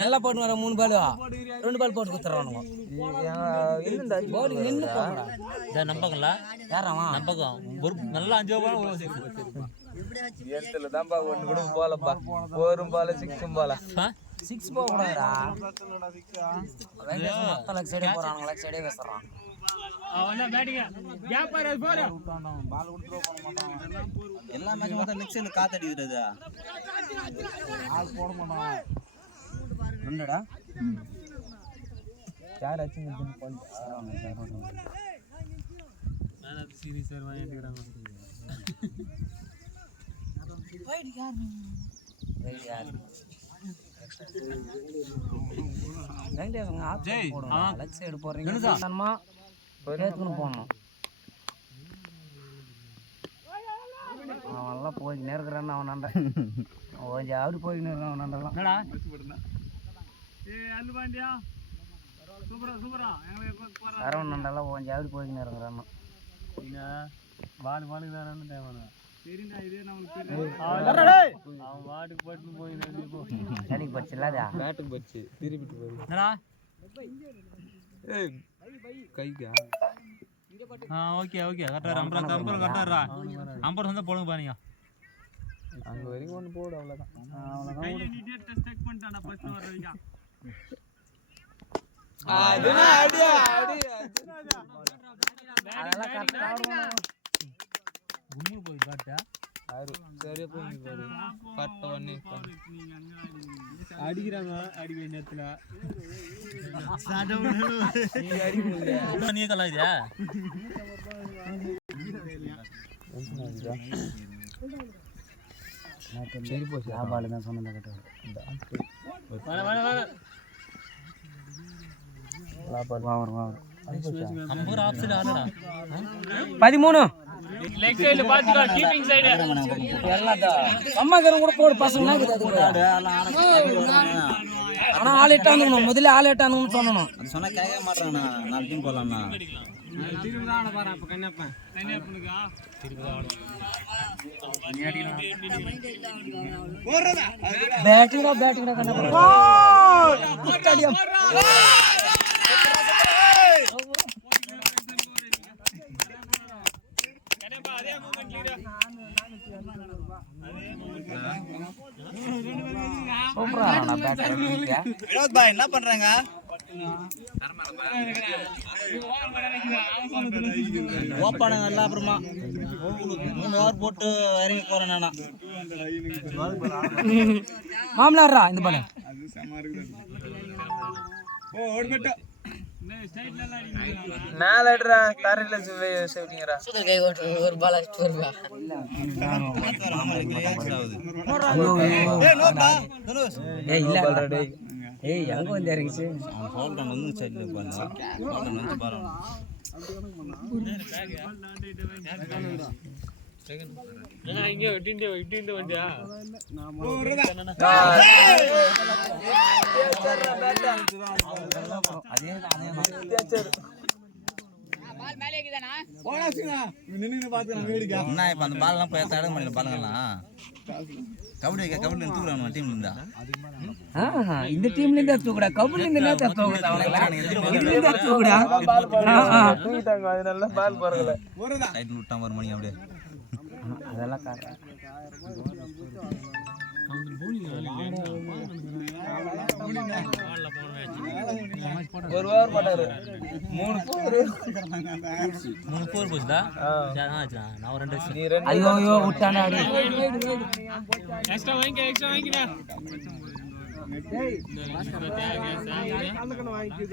நல்லா போட்டு வர 3 பால் 2 பால் போட்டு குத்துறானுங்க. நம்பகங்களா யாராவா நம்பகம் நல்லா 5 பால் இடத்துல தான்ப்பா ஒன்று கூட போகலப்பா. 4 பால் 6 பாலா 6 போக கூடாதுடா. மொத்த லெக் சைடே போறானுங்க, லெக் சைடே பேசுறான். எல்லா மேட்சும் மொத்தம் லெக் சைடுல காத்தடிக்குது. போட மாட்டான் ரெண்டடா யார் அச்சிங்க சீரியஸா வாங்கிட்டுறாங்க. லெக் சைடு போறீங்க போடணும். அவன்லாம் போய் நேர்கிறான்னு அவனாண்ட கொஞ்சம் அப்படி போய் நேர்கிறான் அவனாண்டெல்லாம். சரவணாண்டெல்லாம் கொஞ்சம் அப்படி போய் நேர்கிறான்னு பால் பாலுக்கு தானே தேவை. சனிக்கு பச்சுல பேட்டுக்கு பச்சு திருப்பிட்டு போகுது கைக்கா. ஓகே ஓகே கரெக்டா அம்பர் கரெக்டா அம்பர் வந்து போடுங்க பாருங்க. அங்க வரைக்கும் ஒன்று போடு அவ்வளோதான். போய் காட்டா சரியா போய் பட்ட ஒண்ணு அடிக்கிறாங்க அடிக்க நேரத்துல நீ கலாயியா சரி போச்சு. பால் தான் சொன்னதை கேட்டாரு. 13 லெக் சைடுல பாத்துடா கீப்பிங் சைடு அம்மாக்கற கூட போடு பசங்க ஆனா ஆள் எட்டாந்துக்கணும். முதல்ல ஆள் எட்டாந்துக்கணும் சொன்னணும். சொன்னா கேட்க மாட்டானா. 4 டீம் போலாம்னா திருவிழான பாரு. அப்ப கண்ணப்பனுக்கா பேட்டிங்கடா கண்ணப்பா வினோத் பாய் என்ன பண்றாங்க? ஓப்பானுங்க எல்லாம் அப்புறமா 3 ஓவர் போட்டு இறங்கி போறேன் நானா. மாமலாரா இந்த பால் மேல அடிடா தரையில சேவிங்கடா. ஒரு பால் அடிச்சு வருவா. ஏய் இல்ல ஏய் எங்க வந்து இறங்கிச்சு. அவன் ஃபவுல் டன் வந்து சைடுல போறான். ஃபவுல் டன் வந்து பாரு. நான் இங்க விட்டிண்டே வண்டியா. பால் மேலே இருக்குதானா? போடாச்சுங்க நின்னு பாத்துறேன் வேடிக்கை. என்ன இப்ப அந்த பால்லாம் போய் தடங்க பண்ணல பாருங்கலாம். கபடி தூக்குறாங்க டீம்ல இருந்தா. இந்த டீம்ல இருந்தா தூக்குடா. கபடில இருந்தா தூக்குடா. அவங்கள தூக்குடா. தூக்கிட்டாங்க. அது நல்ல பால் போறல. சைடுல விட்டா ஒரு மணி அப்படியே. அதெல்லாம் காட்ட ஒரு ஓவர் போட்டாரு. 3 போர் போச்சுடா. நான் ஒரு 2 ஐயோ விட்டானே அடி. எக்ஸ்ட்ரா வாங்கிடா.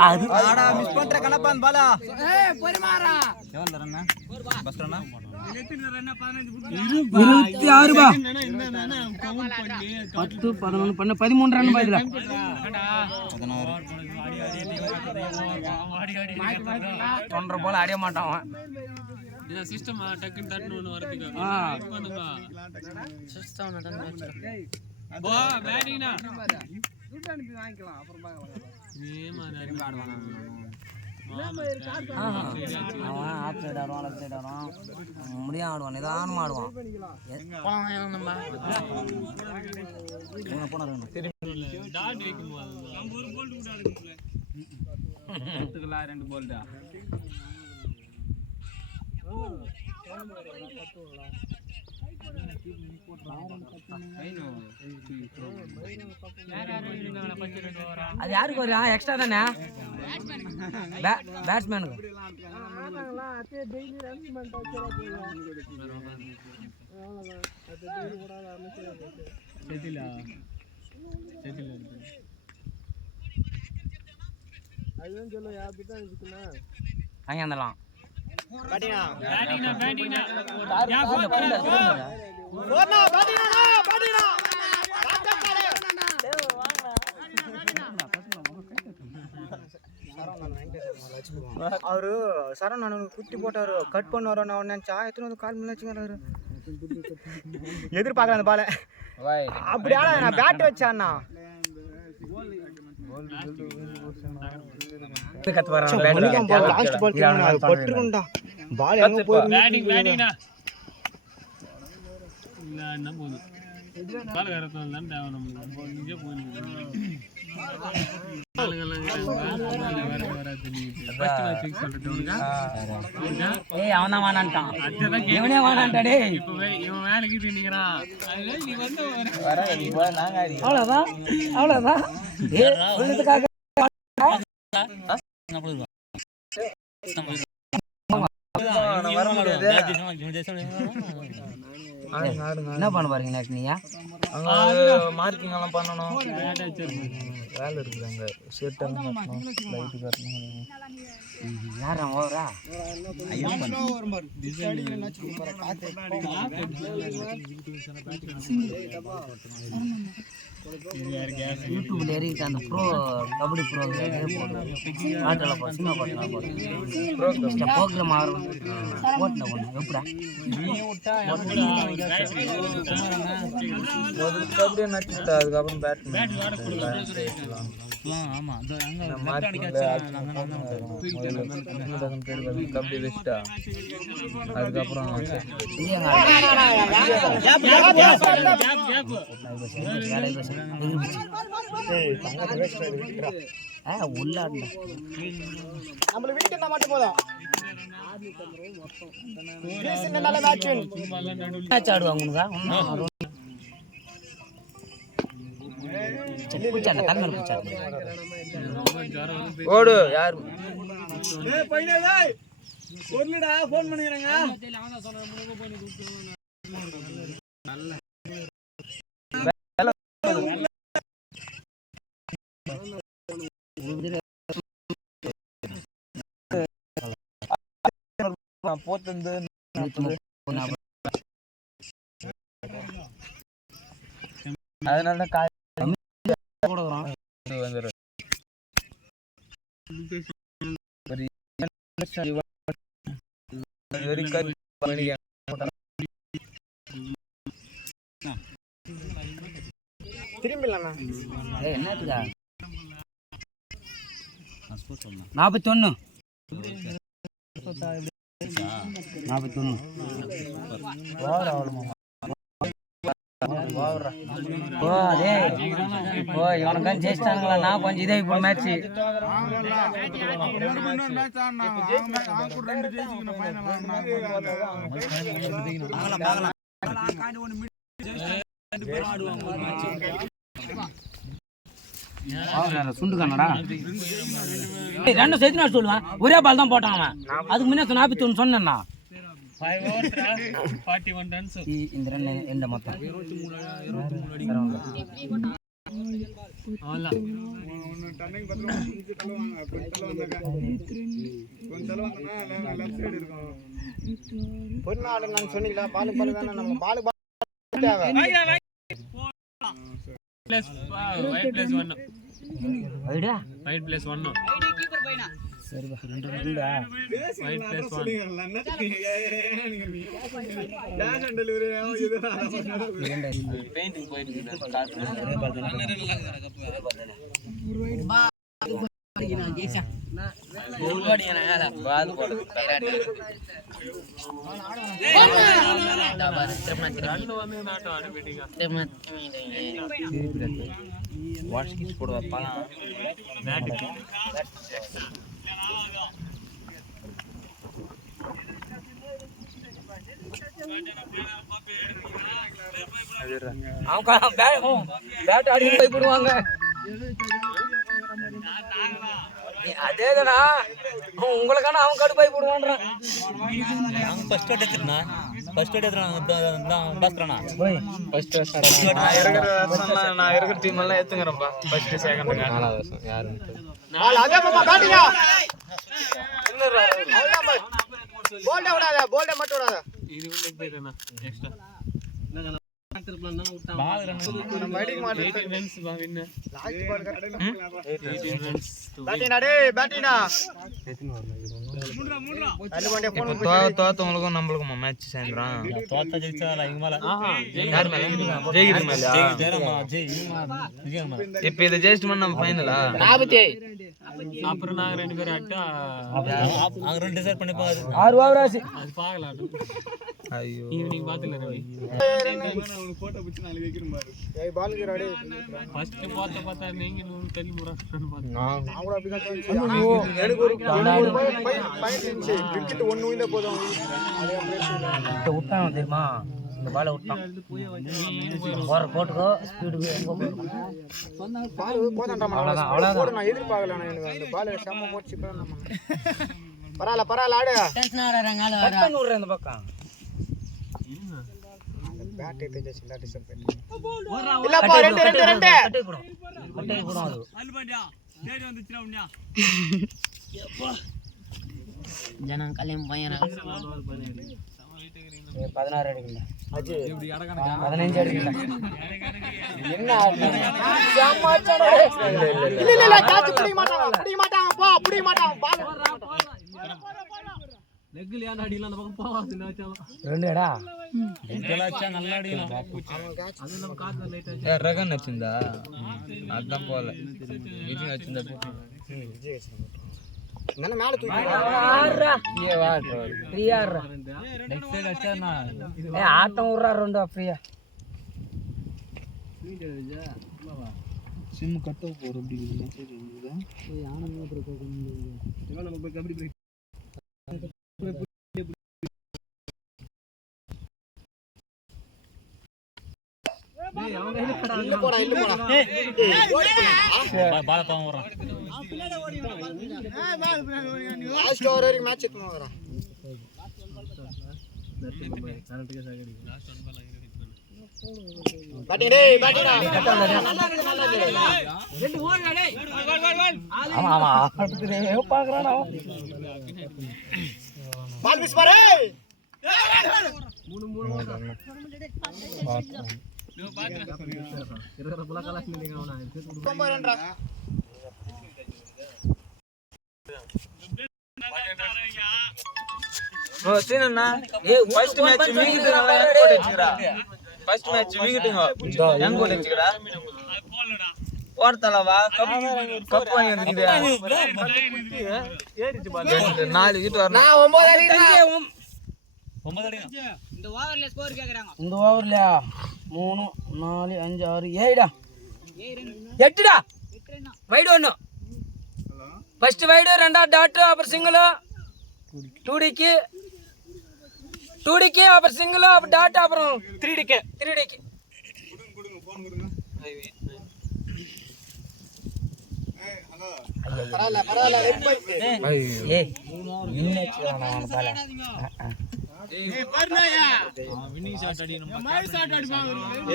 அது ஆடா மிஸ் பண்ற கணப்பான் பாலா. ஏய் பரிமாறா. எவ்வளவு ரன்னா? பஸ் ரன்னா? 26 பா. 10 11 பண்ண 13 ரன் பாயிடா. 16 1.5 பால் ஆடிய மாட்டான் அவன். இத சிஸ்டம் டக்குன்னு தட்டணும் வரதுக்கு. பண்ணுங்க. சிஸ்டம் டன் மேட்ச். பா பேட்டிங்னா. துட்டு அனுப்பி வாங்கிக்கலாம் அப்புறம் பார்க்கலாம். ஏமா நரி ஆடுவானா. அவன் ஆஃப் சைடு ஆடுவான், லெஃப்ட் சைடு ஆடுவான், முடியும் ஆடுவான், நிதானமா ஆடுவான். ரெண்டு போல்டா அது யாருக்கு வரும்? எக்ஸ்ட்ரா தானே பேட்ஸ்மேனுக்கு. அங்கே வந்துடலாம். அவரு சரண் குத்தி போட்டாரு, கட் பண்ணுவாரு. நான் நினைச்சா எத்தனை வந்து கால் மணி வச்சுக்கிறாரு, எதிர்பார்க்கல அந்த பால. அப்படி ஆனா நான் பேட் வச்சான்னா லாஸ்ட் பால் பட்டுருக்கும்டா. பால் எங்க போய் அவன் தான் வானான்ட்டான், இவனே வானான்டாடே. அவ்வளவுதான் அவ்வளவுதான். என்ன பண்ண பாருங்க நெக்ஸ்ட் நீங்க? மார்க்கிங் எல்லாம் பண்ணணும், வேலை இருக்குது அங்க. ஷர்ட் எல்லாம் லைட் காட்டணும். யாரா ஓவரா? யூடியூப்ல ஏறிட்டு அந்த ப்ரோ கபடி ப்ரோ பாட்டில் போ, சினிமா பாட்டில் போட்டு ப்ரோக்ராம் ஆகும் போட்டில் ஒன்று எப்படா கபடியை நச்சுட்டா. அதுக்கப்புறம் பேட் கபடி வச்சுட்டா. அதுக்கப்புறம் நம்மள வீட்டுல மட்டும் போதும். மேட்ச் ஆடுவாங்க. ஓடு யார் போன் பண்ணிக்கிறேங்க. அதனால திரும்பிடலாண்ணா. என்னத்துக்கா 41 இவனுக்கு ஜெயிச்சிட்டானுங்களா? நான் கொஞ்சம் இதே இப்போ மேட்ச் சுண்டு கண்ணடா ரெண்டும் சேர்த்து நான் சொல்லுவேன். ஒரே பால் தான் போட்டான் அவன். அதுக்கு முன்னே 41 சொன்னா இந்த ரன் எந்த மொத்தம் நான் சொன்னீங்களா பாலு பாலு தானே நம்ம பாலு பெயிண்டிங் போயிட்டு பால் போடு வாஷ் கிஸ் போடுவா பழம் அவன் பேட் ஆடி போய் போடுவாங்க. அதேதானா உங்களுக்கான அவன் கடுப்பாய் போடுவான்றான். ஃபர்ஸ்ட் ஓட் எடுத்துனா ஃபர்ஸ்ட் ஓட் எடுத்துனா பாஸ்கரனா ஃபர்ஸ்ட் நான் இருக்கிற டீம் எல்லாம் ஏத்துங்கறப்பா. ஃபர்ஸ்ட் செகண்ட் நாலாவது வருஷம் யாரு பால் அதே மாமா பேட்டிங்க இன்னொரு அவ்வளவுதான் போல்ட விடாத போல்ட மட்டும் விடாத இது உள்ள போயிடுறேனா எக்ஸ்ட்ரா பால் ரன் நம்ம ஐடி மாடு ரன்ஸ் வா வின் லாஸ்ட் பால் 18 ரன்ஸ் பேட்டினா டேய் பேட்டினா அல்ல கொண்டே போன் தோத்தவங்களுக்கும் நம்மளுக்கும் மேட்ச் சேர்ந்துறான். தோத்த ஜெயிச்சால இங்க மேல யார் மேல ஜெயிக்கிற மேல ஜெயராமா விஜய் மேல இப்போ இத ஜெயிச்சிட்டோம் நம்ம ஃபைனலா அப்புறம் நாங்க ரெண்டு பேரும் அட்டா அங்க ரெண்டு டிசைட் பண்ணி பாரு 6 ஓவர் ஆச்சு. அது பார்க்கலாம். ஐயோ ஈவினிங் பாத்துல ரவி ஏய் பால் கிராடே ஃபர்ஸ்ட் பார்த்தா நீங்க தள்ளி முறான்னு பார்த்தேன். நான் அவங்கள அப்படி தான் எனக்கு ஒரு பாயிண்ட் இருந்துச்சு விக்கெட் ஒன்னு விழுந்த போதும் அதே அப்படியே விட்டான் தெரியுமா, இந்த பாலை விட்டான். போற போட்டுக்கோ ஸ்பீடு பால் போதான்டா அவ்வளவுதான், அவ்வளவுதான். போடு நான் எதிர்பார்க்கல எனக்கு அந்த பால் செம்ம போச்சு இப்ப நம்ம பரவாயில்ல ஆடு கட் பண்ணி விடுறேன் இந்த பக்கம். பேட் எடுத்து சின்ன டிசப்பாயிண்ட் இல்லப்பா ரெண்டு கட்டை போடும் அது. ஜனம் கல்யாணம் பையனா 16 அடிக்கல அஜி 15 அடிக்கல என்ன இல்ல காச்சு புடிக்க மாட்டாங்க பால் லெக்ல ஏன் அடியில அந்த பக்கம் போவாது நாச்சாலும் ரெண்டு அடா இதெல்லாம் நல்லா அடிக்கலாம். அது நம்ம காத்துல லைட் ஆச்சு. ஏ ரகன் வச்சிருந்தா அதான் போல விஜய் வச்சிருந்தா என்ன மேல தூக்கி ஆறா ஏ வாட் ஃப்ரீயா ஆறா. நெக்ஸ்ட் சைடு அச்சானா ஏ ஆட்டம் விடுறா ரெண்டு ஃப்ரீயா. சிம் கட் ஆஃப் போற அப்படி மெசேஜ் வந்துதா ஏய் ஆனந்தமா பிரேக் பண்ணு. நம்ம போய் கபடி பிரேக் இல்ல போடா பால பாவம் வரான். லாஸ்ட் ஓவர் வரைக்கும் மேட்ச் எடுக்கணும் வரான் ஆமா ஆமா பாக்குறான் அவன். பால் மிஸ் பாரு ஓ சீனண்ணா ஏ ஃபர்ஸ்ட் மேட்ச் மீகிட்டுங்க போட்டு வச்சுக்கடா. ஃபர்ஸ்ட் மேட்ச் மீகிட்டுங்க எங்க போட்டு வச்சுக்கடா. போறதலவா கப் வாங்கி வந்துக்கிறியா. ஏறிச்சு பாரு. 4 விக்கெட் வரணும். நான் 9 அடிக்கிறேன் 9 அடிங்க. இந்த ஓவர்ல 3 4 5 6 7டா 8டா வைடு ஒன்னு. ஃபர்ஸ்ட் வைடு, ரெண்டாவது டாட், அப்புறம் சிங்கிள், 2டிக்கு அப்புறம் சிங்கிள், அப்புறம் டாட், அப்புறம் 3டிக்கு பரவாயில்ல ரெட் பாயிண்ட் ஏய் இன்னேச்சு நான் பால வின்னிங் ஷாட் அடிக்கணும்.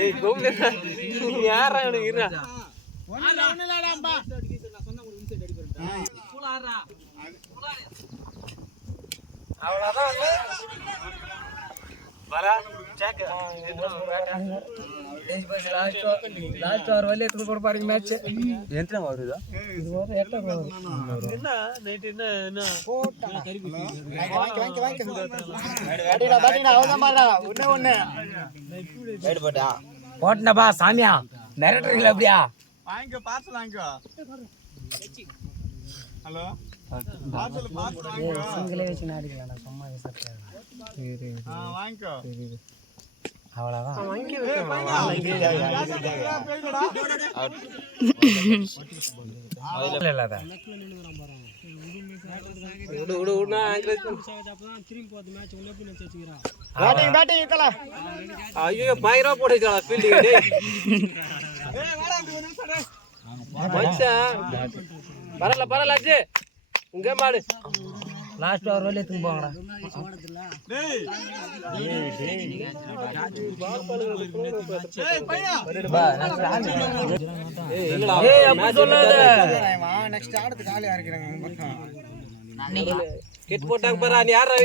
ஏய் கோகுலா நீ யாரா எனக்கு இருடா. அவ்வளவுதான். வரா செக் லாஸ்ட் ஓவர் வரைக்கும் எடுத்து போற பாருங்க மேட்ச். எத்தனை வருதா இது ஒரு 8 ஓவர். என்ன நைட் என்ன பாட்டினா அவதான் பாருடா ஒண்ணே ரைட் போடா. போட்டனப்பா சாமியா மிரட்டறீங்களா அப்படியா? வாங்கிக்கோ பார்சல் வாங்கிக்கோ ஹலோ சிங்கிளே வச்சு நாடிக்கலாம் நான் சும்மா வாங்கிக்கோ அவ்வளோதான் ஐயோ பயங்கரமா போட்டுச்சா ஃபீல்டிங் பரல அஜி உங்க மாடு லாஸ்ட் ஓவர் வரையும் எடுத்துன்னு போங்கடா கெட் போட்டாங்க பாரு நீ யாரா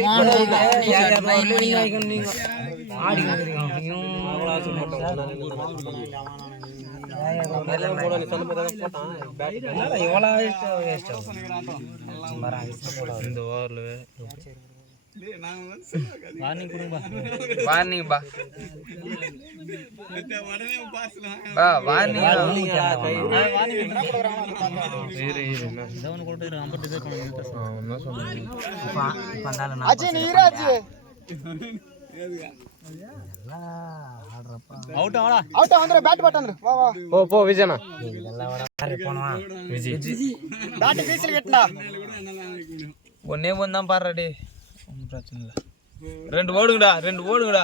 இந்த ஓவர்ல வார்னிங் பா வார்னிங் போ விஜயனா ஒன்னே ஒன்னு தான் பாடுறா ஒன்றும் பிரச்சனை இல்லை ரெண்டு ஓடுங்கடா ரெண்டு ஓடுறா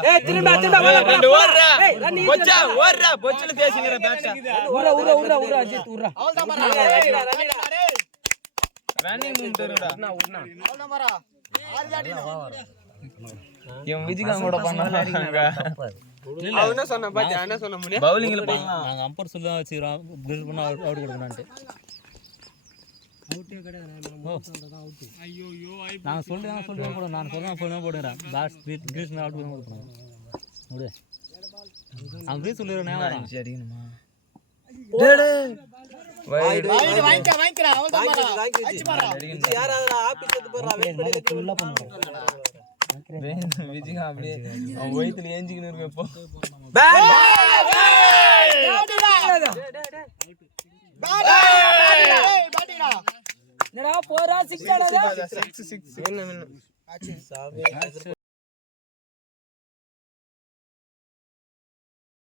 ஓடுறா பொச்சில தேசிங்கிற பேட்டா ரன்னிங் முந்துறடா இவன் விஜிகாங் கூட பண்ணாங்க அவன் என்ன சொன்னா பாத்தியா என்ன சொன்ன முடியும் பவுலிங்ல பண்ணலாம் நாங்க அம்பர் சொல்ல வச்சிரோம் கிரில் பண்ண அவுட் கொடுக்கணும்னு நான் சொல்றேன் போடுறேன் நான் சொல்றேன் போடுறேன் பாஸ் கிரிஸ் அவுட் கொடுக்கணும் முடி அவன் கிரிஸ் சொல்லிடுறேன் அடிக்கணுமா வாங்கிக்கிறா யாராவது ஆபீஸ் எடுத்து போறா வெயிட் பண்ணி விஜிகா அப்படியே அவன் வயித்துல ஏஞ்சிக்கின்னு இருக்க இப்போ என்னடா போறா 6 6 என்ன